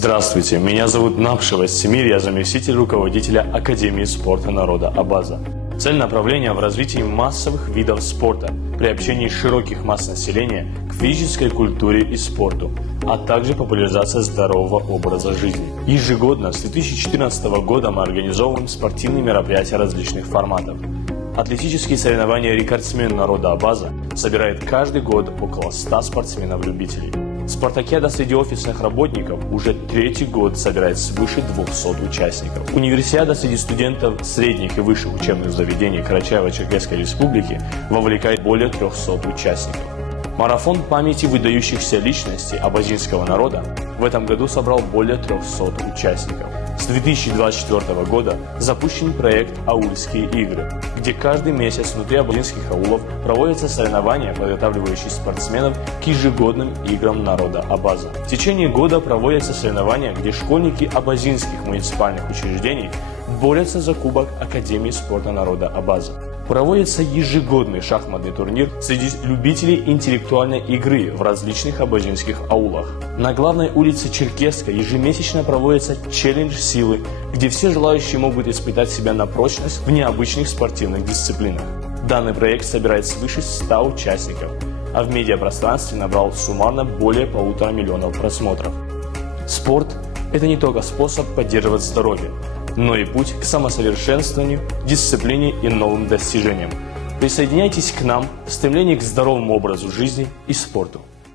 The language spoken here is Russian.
Здравствуйте, меня зовут Напшева Семир, я заместитель руководителя Академии спорта народа Абаза. Цель направления в развитии массовых видов спорта, приобщении широких масс населения к физической культуре и спорту, а также популяризация здорового образа жизни. Ежегодно с 2014 года мы организовываем спортивные мероприятия различных форматов. Атлетические соревнования «Рекордсмен народа Абаза» собирает каждый год около 100 спортсменов-любителей. Спартакиада среди офисных работников уже третий год собирает свыше 200 участников. Универсиада среди студентов средних и высших учебных заведений Карачаево-Черкесской республики вовлекает более 300 участников. Марафон памяти выдающихся личностей абазинского народа в этом году собрал более 300 участников. С 2024 года запущен проект «Аульские игры», где каждый месяц внутри абазинских аулов проводятся соревнования, подготавливающие спортсменов к ежегодным играм народа Абаза. В течение года проводятся соревнования, где школьники абазинских муниципальных учреждений борются за кубок Академии спорта народа Абаза. Проводится ежегодный шахматный турнир среди любителей интеллектуальной игры в различных абазинских аулах. На главной улице Черкесска ежемесячно проводится челлендж силы, где все желающие могут испытать себя на прочность в необычных спортивных дисциплинах. Данный проект собирает свыше 100 участников, а в медиапространстве набрал суммарно более 1,5 миллиона просмотров. Спорт – это не только способ поддерживать здоровье, но и путь к самосовершенствованию, дисциплине и новым достижениям. Присоединяйтесь к нам в стремлении к здоровому образу жизни и спорту.